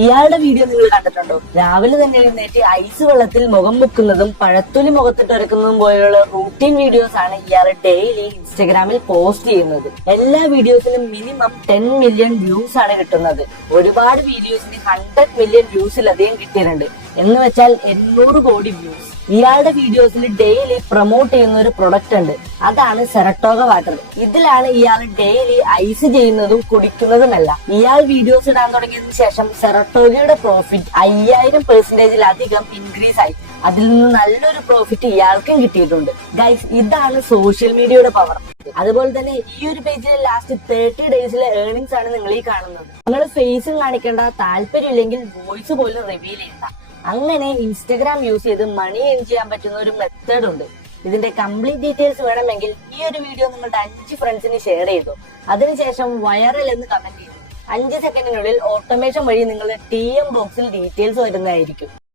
ഇയാളുടെ വീഡിയോ നിങ്ങൾ കണ്ടിട്ടുണ്ടോ? രാവിലെ തന്നെ എഴുന്നേറ്റ് ഐസ് വെള്ളത്തിൽ മുഖം മുക്കുന്നതും പഴത്തൊലി മുഖത്തിട്ട് ഉരക്കുന്നതും പോലെയുള്ള റൂട്ടീൻ വീഡിയോസ് ആണ് ഇയാൾ ഡെയിലി ഇൻസ്റ്റഗ്രാമിൽ പോസ്റ്റ് ചെയ്യുന്നത്. എല്ലാ വീഡിയോസിനും മിനിമം 10 മില്യൺ വ്യൂസ് ആണ് കിട്ടുന്നത്. ഒരുപാട് വീഡിയോസിന് 100 മില്യൺ വ്യൂസിലധികം കിട്ടിയിട്ടുണ്ട്. എന്ന് വെച്ചാൽ 800 കോടി വ്യൂസ്. ഇയാളുടെ വീഡിയോസിൽ ഡെയിലി പ്രൊമോട്ട് ചെയ്യുന്ന ഒരു പ്രൊഡക്റ്റ് ഉണ്ട്, അതാണ് സെറട്ടോഗ വാട്ടർ. ഇതിലാണ് ഇയാൾ ഡെയിലി ഐസ് ചെയ്യുന്നതും കുടിക്കുന്നതുമെല്ലാം. ഇയാൾ വീഡിയോസ് ഇടാൻ തുടങ്ങിയതിനു ശേഷം സെറട്ടോഗയുടെ പ്രോഫിറ്റ് 5000% ഇൻക്രീസ് ആയി. അതിൽ നിന്ന് നല്ലൊരു പ്രോഫിറ്റ് ഇയാൾക്കും കിട്ടിയിട്ടുണ്ട്. ഗൈസ്, ഇതാണ് സോഷ്യൽ മീഡിയയുടെ പവർ. അതുപോലെ തന്നെ ഈ ഒരു പേജിലെ ലാസ്റ്റ് 30 ഡേയ്സിലെ ഏർണിംഗ്സ് ആണ് നിങ്ങൾ ഈ കാണുന്നത്. നിങ്ങൾ ഫേസും കാണിക്കേണ്ട, താല്പര്യമില്ലെങ്കിൽ വോയിസ് പോലും റിവീൽ ചെയ്യണ്ട. അങ്ങനെ ഇൻസ്റ്റഗ്രാം യൂസ് ചെയ്ത് മണി ഏൺ ചെയ്യാൻ പറ്റുന്ന ഒരു മെത്തേഡ് ഉണ്ട്. ഇതിന്റെ കംപ്ലീറ്റ് ഡീറ്റെയിൽസ് വേണമെങ്കിൽ ഈ ഒരു വീഡിയോ നിങ്ങളുടെ 5 ഫ്രണ്ട്സിന് ഷെയർ ചെയ്തു. അതിനുശേഷം വൈറൽ എന്ന് കമന്റ് ചെയ്തു. 5 സെക്കൻഡിനുള്ളിൽ ഓട്ടോമേഷൻ വഴി നിങ്ങളുടെ TM ബോക്സിൽ ഡീറ്റെയിൽസ് വരുന്നതായിരിക്കും.